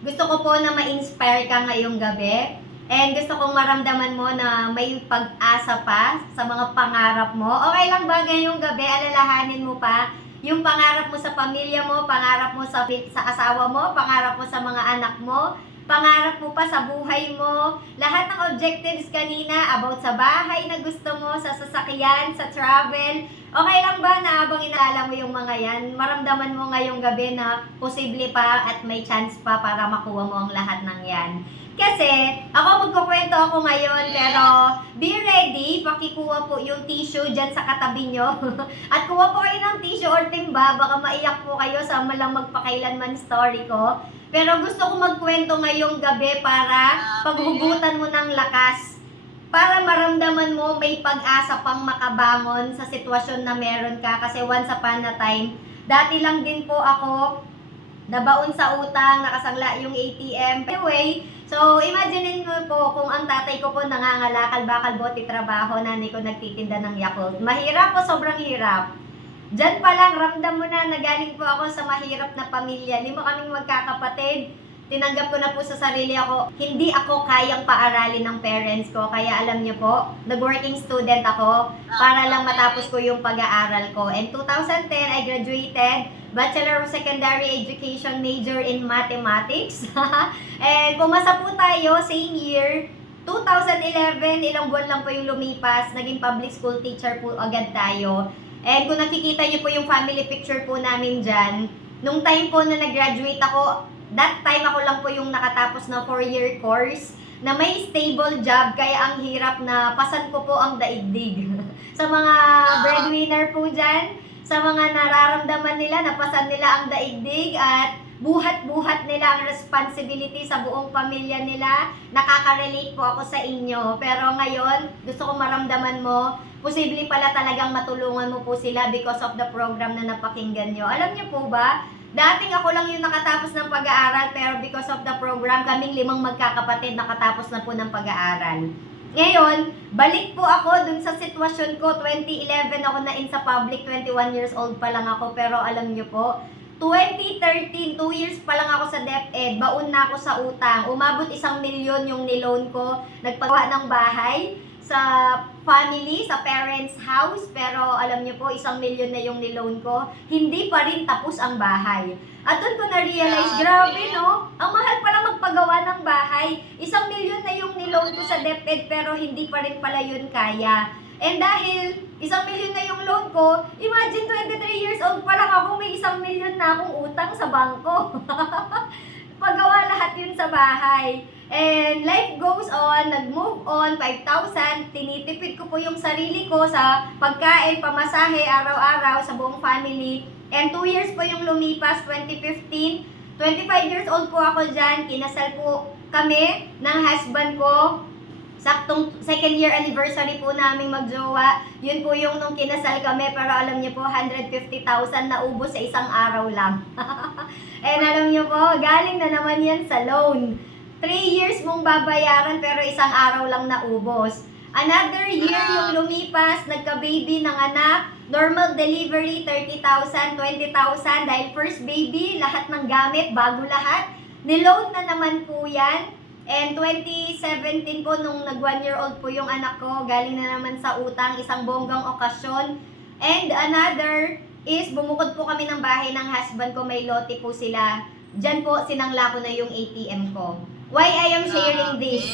Gusto ko po na ma-inspire ka ngayong gabi. And gusto kong maramdaman mo na may pag-asa pa sa mga pangarap mo. Okay lang ba ngayong gabi, alalahanin mo pa yung pangarap mo sa pamilya mo, pangarap mo sa asawa mo, pangarap mo sa mga anak mo, pangarap mo pa sa buhay mo, lahat ng objectives kanina about sa bahay na gusto mo, sa sasakyan, sa travel. Okay lang ba na habang inaalala mo yung mga yan, maramdaman mo ngayong gabi na posible pa at may chance pa para makuha mo ang lahat ng yan? Kasi, ako magkukwento ako ngayon, pero be ready, pakikuha po yung tissue dyan sa katabi nyo. At kuha po kayo ng tissue or timba, baka maiyak po kayo sa malang magpakailanman story ko. Pero gusto ko magkwento ngayong gabi para paghugutan mo ng lakas. Para maramdaman mo may pag-asa pang makabangon sa sitwasyon na meron ka. Kasi once upon a time, dati lang din po ako nabaon sa utang, nakasangla yung ATM. Anyway, so imagine mo po kung ang tatay ko po nangangalakal, bakal, bote, trabaho, nanay ko nagtitinda ng Yakult. Mahirap po, sobrang hirap. Diyan pa lang, ramdam mo na nagaling po ako sa mahirap na pamilya. Lima kaming magkakapatid. Tinanggap ko na po sa sarili ako, hindi ako kayang paaralin ng parents ko. Kaya alam niyo po, nag-working student ako para lang matapos ko yung pag-aaral ko. And 2010, I graduated, Bachelor of Secondary Education, major in Mathematics. And pumasa po tayo, same year, 2011, ilang buwan lang po yung lumipas, naging public school teacher po agad tayo. And kung nakikita niyo po yung family picture po namin dyan, nung time po na nag-graduate ako, that time ako lang po yung nakatapos na 4-year course na may stable job, kaya ang hirap na pasan ko po ang daigdig. Sa mga breadwinner po dyan, sa mga nararamdaman nila, napasan nila ang daigdig at buhat-buhat nila ang responsibility sa buong pamilya nila. Nakaka-relate po ako sa inyo. Pero ngayon, gusto ko maramdaman mo, posible pala talagang matulungan mo po sila because of the program na napakinggan nyo. Alam nyo po ba, dating ako lang yung nakatapos ng pag-aaral, pero because of the program, kaming 5 magkakapatid nakatapos na po ng pag-aaral. Ngayon, balik po ako dun sa sitwasyon ko. 2011 ako na-in sa public, 21 years old pa lang ako, pero alam nyo po, 2013, 2 years pa lang ako sa DepEd, baon na ako sa utang. Umabot 1 milyon yung niloan ko, nagpagawa ng bahay sa family, sa parents' house, pero alam niyo po, 1 milyon na yung niloan ko, hindi pa rin tapos ang bahay. At doon ko na-realize, grabe no, ang mahal pala magpagawa ng bahay. 1 milyon na yung niloan ko sa DepEd, pero hindi pa rin pala yun kaya. And dahil 1 milyon na yung loan ko, imagine 23 years old pa lang ako, may 1 milyon na akong utang sa bangko. Pagawa lahat yun sa bahay. And life goes on, nag-move on, 5,000, tinitipid ko po yung sarili ko sa pagkain, pamasahe, araw-araw sa buong family. And 2 years po yung lumipas, 2015, 25 years old po ako dyan, kinasal po kami ng husband ko. Saktong 2nd year anniversary po namin magjowa. Yun po yung nung kinasal kami, pero alam niyo po, 150,000 na ubos sa isang araw lang. And alam niyo po, galing na naman yan sa loan. 3 years mong babayaran pero isang araw lang naubos. Another year yung lumipas, nagka-baby ng anak, normal delivery, 30,000, 20,000 dahil first baby, lahat ng gamit, bago lahat. Niloan na naman po yan. And 2017 po, nung nag 1 year old po yung anak ko, galing na naman sa utang, isang bonggang okasyon. And another is, bumukod po kami ng bahay ng husband ko, may lote po sila. Diyan po, sinangla ko na yung ATM ko. Why I am sharing this?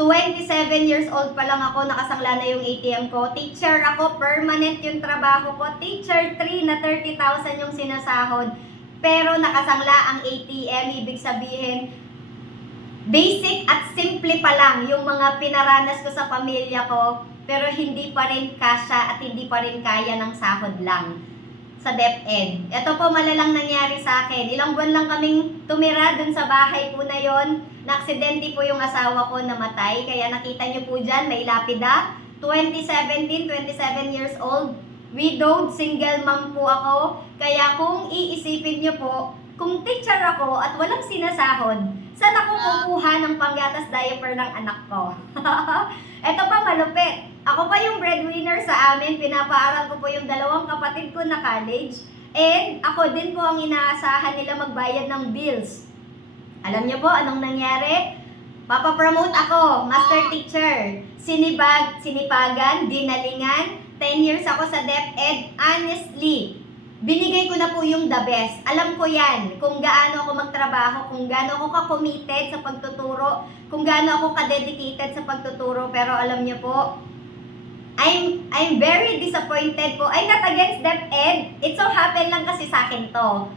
27 years old pa lang ako, nakasangla na yung ATM ko. Teacher ako, permanent yung trabaho ko. Teacher 3 na 30,000 yung sinasahod. Pero nakasangla ang ATM, ibig sabihin, basic at simple pa lang yung mga pinaranas ko sa pamilya ko, pero hindi pa rin kasya at hindi pa rin kaya ng sahod lang sa DepEd. Ito po malalang nangyari sa akin. Ilang buwan lang kaming tumira dun sa bahay po na yon. Na-aksidente po yung asawa ko, namatay. Kaya nakita nyo po dyan, may lapida. 2017, 27 years old. Widowed, single mom po ako. Kaya kung iisipin nyo po, kung teacher ako at walang sinasahod, saan ako kukuha ng panggatas diaper ng anak ko? Ito pa malupit. Ako pa yung breadwinner sa amin. Pinapaaral ko po yung 2 kapatid ko na college. And ako din po ang inaasahan nila magbayad ng bills. Alam niyo po anong nangyari? Papapromote ako, master teacher. Sinipagan, dinalingan, 10 years ako sa DepEd. Honestly, binigay ko na po yung the best. Alam ko yan, kung gaano ako magtrabaho, kung gaano ako ka-committed sa pagtuturo, kung gaano ako ka-dedicated sa pagtuturo. Pero alam niyo po, I'm very disappointed po. I'm not against DepEd. It so happen lang kasi sa akin to.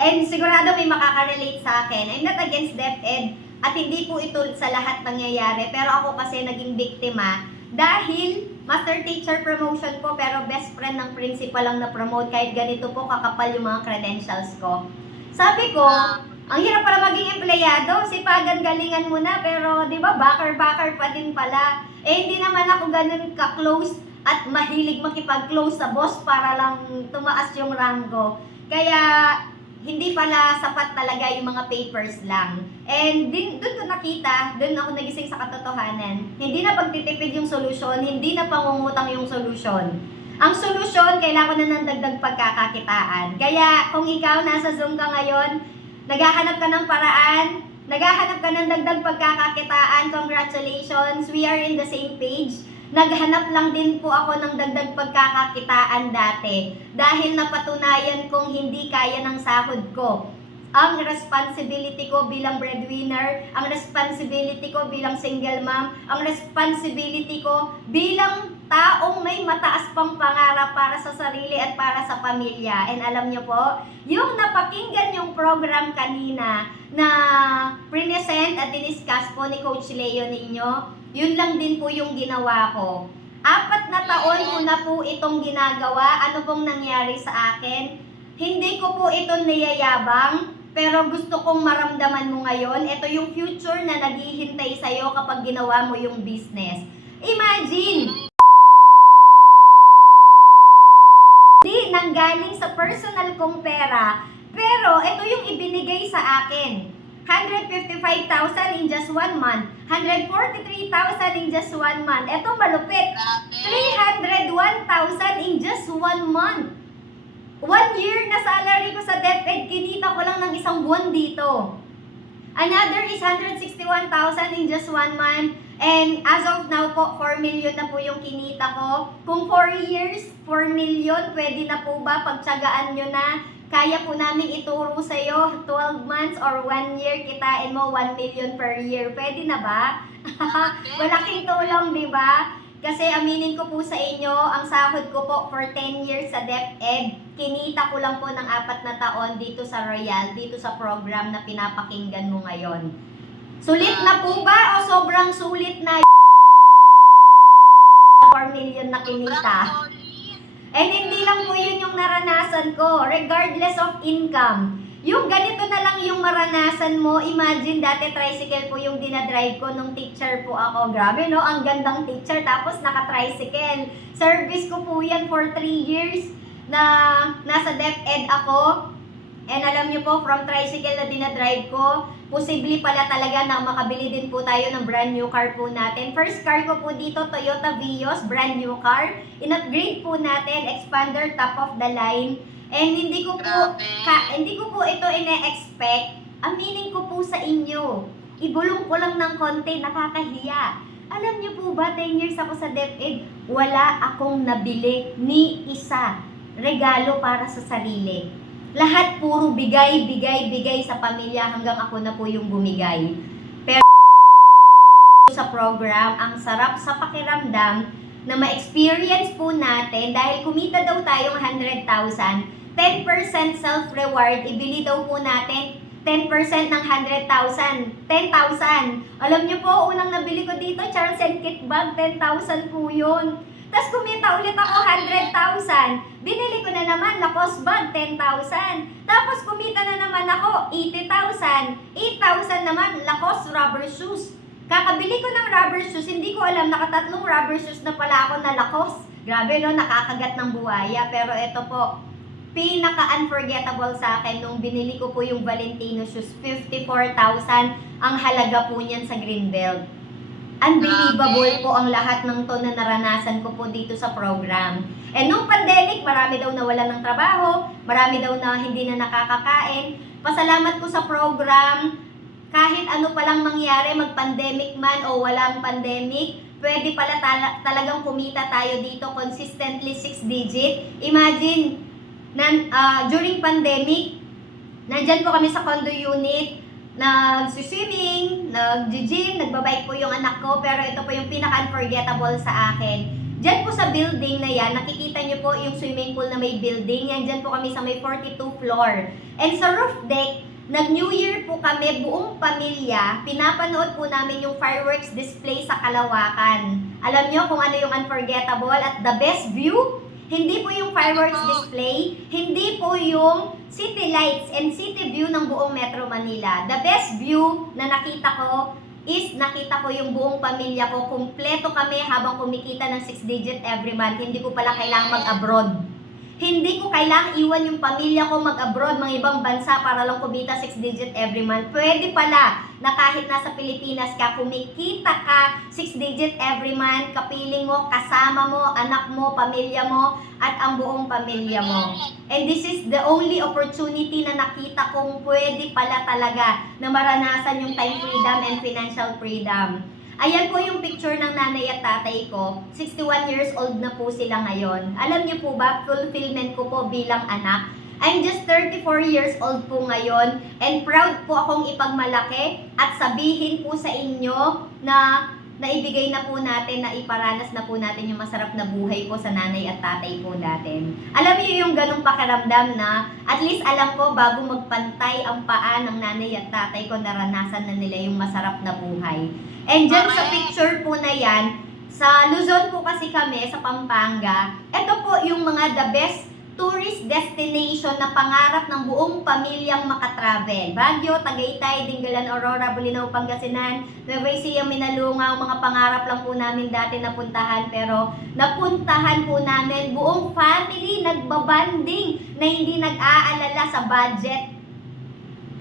And sigurado may makaka-relate sa akin. I'm not against DepEd. At hindi po ito sa lahat nangyayari. Pero ako kasi naging biktima dahil master teacher promotion po pero best friend ng principal lang na-promote kahit ganito po kakapal yung mga credentials ko. Sabi ko, ang hirap para maging empleyado, sipagan galingan mo na pero di ba backer pa din pala. Eh hindi naman ako ganun ka-close at mahilig makipag-close sa boss para lang tumaas yung rango. Kaya hindi pala sapat talaga yung mga papers lang. And doon ko nakita, doon ako nagising sa katotohanan. Hindi na pagtitipid yung solusyon, hindi na pangungutang yung solusyon. Ang solusyon, kailangan na ng dagdag pagkakakitaan. Kaya kung ikaw nasa Zoom ka ngayon, naghahanap ka ng paraan, naghahanap ka ng dagdag pagkakakitaan, congratulations, we are in the same page. Naghanap lang din po ako ng dagdag pagkakakitaan dati dahil napatunayan kong hindi kaya ng sahod ko. Ang responsibility ko bilang breadwinner, ang responsibility ko bilang single mom, ang responsibility ko bilang taong may mataas pang pangarap para sa sarili at para sa pamilya. And alam niyo po, yung napakinggan yung program kanina na present at diniscuss po ni Coach Leo ninyo, yun lang din po yung ginawa ko. 4 na taon ko na po itong ginagawa. Ano pong nangyari sa akin? Hindi ko po ito niyayabang, pero gusto kong maramdaman mo ngayon. Ito yung future na naghihintay sa'yo kapag ginawa mo yung business. Imagine! Hindi nanggaling sa personal kong pera, pero ito yung ibinigay sa akin. 155,000 in just 1 month. 143,000 in just 1 month. Ito malupit. 301,000 in just 1 month. 1 year na salary ko sa DepEd, kinita ko lang ng isang buwan dito. Another is 161,000 in just 1 month. And as of now po, 4 million na po yung kinita ko. Kung 4 years, 4 million, pwede na po ba? Pagtsagaan nyo na. Kaya po namin ituro sa'yo, 12 months or 1 year, kitain mo 1 million per year. Pwede na ba? Malaking tulong, di ba? Kasi aminin ko po sa inyo, ang sahod ko po for 10 years sa DepEd, kinita ko lang po ng 4 na taon dito sa Royal, dito sa program na pinapakinggan mo ngayon. Sulit na po ba o sobrang sulit na 4 million na kinita? And hindi lang po yun yung naranasan ko, regardless of income. Yung ganito na lang yung maranasan mo, imagine dati tricycle po yung dinadrive ko nung teacher po ako. Grabe no, ang gandang teacher, tapos naka-tricycle. Service ko po yan for 3 years na nasa DepEd ako. And alam nyo po, from tricycle na dinadrive ko, posible pala talaga na makabili din po tayo ng brand new car po natin. First car ko po dito, Toyota Vios, brand new car. In-upgrade po natin, expander, top of the line. And hindi ko po ito ine-expect. Aminin ko po sa inyo. Ibulong ko lang ng konti, nakakahiya. Alam niyo po ba, 10 years ako sa DepEd, wala akong nabili ni isa regalo para sa sarili. Lahat puro bigay sa pamilya hanggang ako na po yung bumigay. Pero sa program, ang sarap sa pakiramdam na ma-experience po natin dahil kumita daw tayong 100,000, 10% self-reward, ibili daw po natin 10% ng 100,000, 10,000. Alam niyo po, unang nabili ko dito, Charles & Kit bag, 10,000 po yun. Tapos kumita ulit ako 100,000. Binili ko na naman Lacoste bag, 10,000. Tapos kumita na naman ako 80,000. 8,000 naman Lacoste rubber shoes. Kakabili ko ng rubber shoes, hindi ko alam, nakatatlong rubber shoes na pala ako na Lacoste. Grabe no, nakakagat ng buhaya. Pero ito po, pinaka-unforgettable sa akin nung binili ko po yung Valentino shoes, 54,000 ang halaga po niyan sa Greenbelt. Unbelievable po ang lahat ng to na naranasan ko po dito sa program. And nung pandemic, marami daw nawalan ng trabaho, marami daw na hindi na nakakakain. Pasalamat po sa program, kahit ano palang mangyari, mag-pandemic man o walang pandemic, pwede pala talagang kumita tayo dito consistently 6 digit. Imagine, during pandemic, nandyan po kami sa condo unit, nag-swimming, nag-gym, nagbabike po yung anak ko, pero ito po yung pinaka-unforgettable sa akin. Diyan po sa building na yan, nakikita nyo po yung swimming pool na may building. Yan, dyan po kami sa may 42 floor. And sa roof deck, nag-New Year po kami, buong pamilya, pinapanood po namin yung fireworks display sa Kalawakan. Alam nyo kung ano yung unforgettable at the best view? Hindi po yung fireworks display, hindi po yung city lights and city view ng buong Metro Manila. The best view na nakita ko is nakita ko yung buong pamilya ko, kumpleto kami habang kumikita ng 6 digit every month. Hindi ko pala kailangan mag-abroad. Hindi ko kailangan iwan yung pamilya ko mag-abroad, mga ibang bansa para lang kumita 6 digit every month. Pwede pala na kahit nasa Pilipinas ka, kumikita ka 6 digit every month, kapiling mo, kasama mo, anak mo, pamilya mo, at ang buong pamilya mo. And this is the only opportunity na nakita kong pwede pala talaga na maranasan yung time freedom and financial freedom. Ayan po yung picture ng nanay at tatay ko. 61 years old na po sila ngayon. Alam niyo po ba, fulfillment ko po bilang anak. I'm just 34 years old po ngayon and proud po akong ipagmalaki at sabihin po sa inyo na naibigay na po natin, na iparanas na po natin yung masarap na buhay po sa nanay at tatay po natin. Alam niyo yung ganong pakiramdam na at least alam ko bago magpantay ang paa ng nanay at tatay ko, naranasan na nila yung masarap na buhay. And dyan sa picture po na yan, sa Luzon po kasi kami, sa Pampanga, ito po yung mga the best tourist destination na pangarap ng buong pamilyang makatravel. Baguio, Tagaytay, Dingalan, Aurora, Bolinao, Pangasinan, Nueva Ecija, Minalungaw, mga pangarap lang po namin dati napuntahan, pero napuntahan po namin, buong family nagbabanding na hindi nag-aalala sa budget.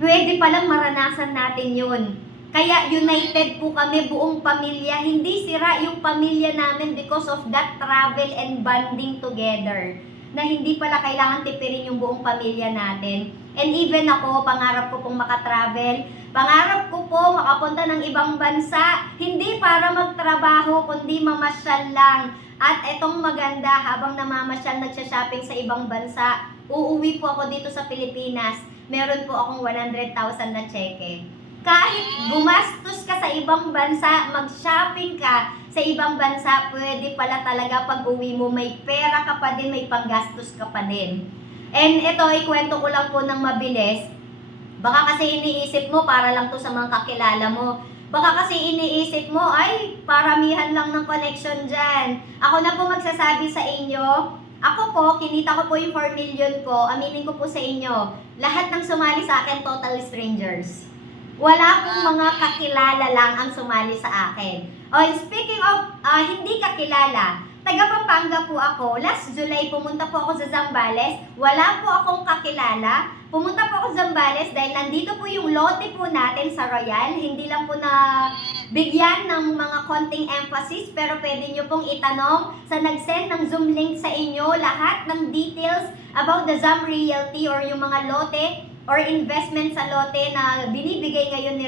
Pwede palang maranasan natin yun. Kaya united po kami, buong pamilya. Hindi sira yung pamilya namin because of that travel and bonding together. Na hindi pala kailangan tipirin yung buong pamilya natin. And even ako, pangarap ko pong makatravel. Pangarap ko po makapunta ng ibang bansa. Hindi para magtrabaho, kundi mamasyal lang. At etong maganda, habang namamasyal, nagsha-shopping sa ibang bansa, uuwi po ako dito sa Pilipinas. Meron po akong 100,000 na cheque. Kahit gumastos ka sa ibang bansa, mag-shopping ka sa ibang bansa, pwede pala talaga pag uwi mo, may pera ka pa din, may panggastos ka pa din. And ito, ikwento ko lang po ng mabilis. Baka kasi iniisip mo, para lang to sa mga kakilala mo. Baka kasi iniisip mo, ay, paramihan lang ng connection dyan. Ako na po magsasabi sa inyo, ako po, kinita ko po yung 4 million ko, aminin ko po sa inyo, lahat ng sumali sa akin, total strangers. Wala pong mga kakilala lang ang sumali sa akin. Speaking of hindi kakilala, taga Pampanga po ako. Last July, pumunta po ako sa Zambales. Wala po akong kakilala. Pumunta po ako sa Zambales dahil nandito po yung lote po natin sa Royal. Hindi lang po na bigyan ng mga konting emphasis, pero pwede nyo pong itanong sa nag-send ng Zoom link sa inyo lahat ng details about the Zam Realty or yung mga lote or investment sa lote na binibigay ngayon ni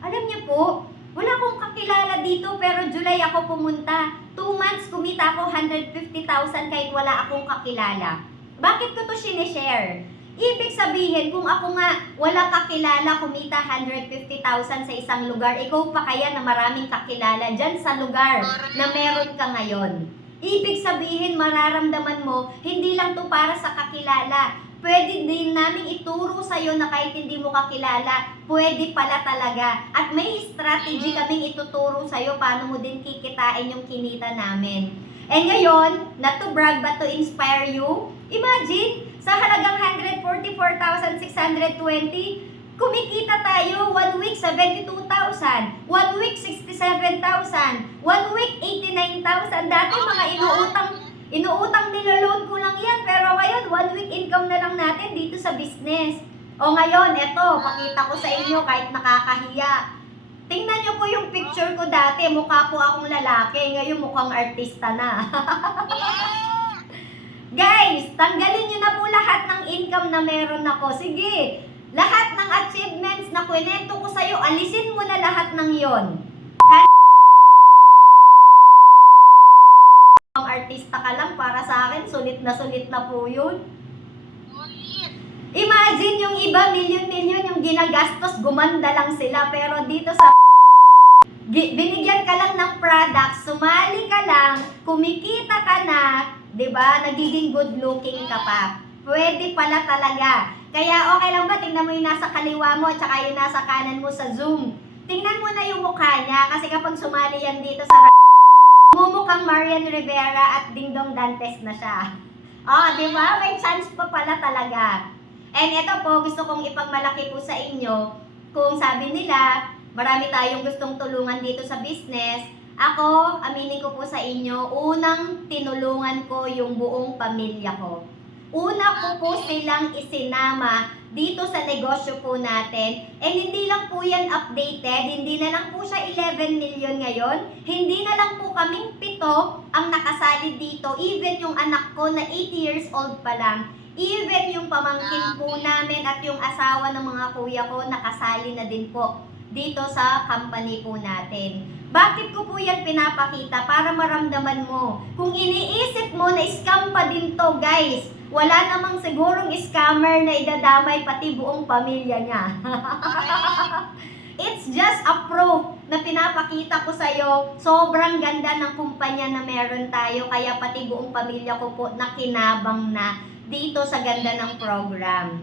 Alam niyo po, wala akong kakilala dito pero July ako pumunta. 2 months kumita ako 150,000 kahit wala akong kakilala. Bakit ko to sinishare? Ibig sabihin, kung ako nga wala kakilala, kumita 150,000 sa isang lugar, ikaw pa kaya na maraming kakilala dyan sa lugar na meron ka ngayon. Ibig sabihin, mararamdaman mo, hindi lang to para sa kakilala. Pwede din namin ituro sa'yo na kahit hindi mo kakilala, pwede pala talaga. At may strategy kaming ituturo sa'yo paano mo din kikitain yung kinita namin. And ngayon, not to brag but to inspire you, imagine, sa halagang 144,620, kumikita tayo 1 week 72,000, 1 week 67,000, 1 week 89,000. Dati mga inuutang niloloan ko lang yan, pero ngayon 1 week income na lang natin dito sa business. O ngayon, eto, pakita ko sa inyo kahit nakakahiya. Tingnan nyo po yung picture ko dati, mukha po akong lalaki, ngayon mukhang artista na. Guys, tanggalin nyo na po lahat ng income na meron ako. Sige, Lahat ng achievements na kwento ko sa'yo, alisin mo na lahat ng yon. Ang artista ka lang, para sa akin, sulit na po yun. Imagine yung iba, milyon-milyon yung ginagastos, gumanda lang sila. Pero dito sa binigyan ka lang ng product, sumali ka lang, kumikita ka na, 'di ba? Nagiging good looking ka pa. Pwede pala talaga. Kaya okay lang ba tingnan mo yung nasa kaliwa mo at saka yung nasa kanan mo sa Zoom. Tingnan mo na yung mukha niya kasi kapag sumali yan dito sa mumukhang Marian Rivera at Dingdong Dantes na siya. Oh, 'di ba? May chance pa pala talaga. And ito po, gusto kong ipagmalaki po sa inyo, kung sabi nila, marami tayong gustong tulungan dito sa business. Ako, aminin ko po sa inyo, unang tinulungan ko yung buong pamilya ko. Una ko po silang isinama dito sa negosyo po natin. And hindi lang po yan updated, hindi na lang po siya 11 million ngayon. Hindi na lang po kaming 7 ang nakasali dito. Even yung anak ko na 8 years old pa lang. Even yung pamangkin po namin at yung asawa ng mga kuya ko nakasali na din po dito sa company po natin. Bakit ko po yan pinapakita? Para maramdaman mo. Kung iniisip mo na scam pa din to, guys, wala namang sigurong scammer na idadamay pati buong pamilya niya. It's just a proof na pinapakita ko sa'yo. Sobrang ganda ng kumpanya na meron tayo, kaya pati buong pamilya ko po nakinabang na dito sa ganda ng program.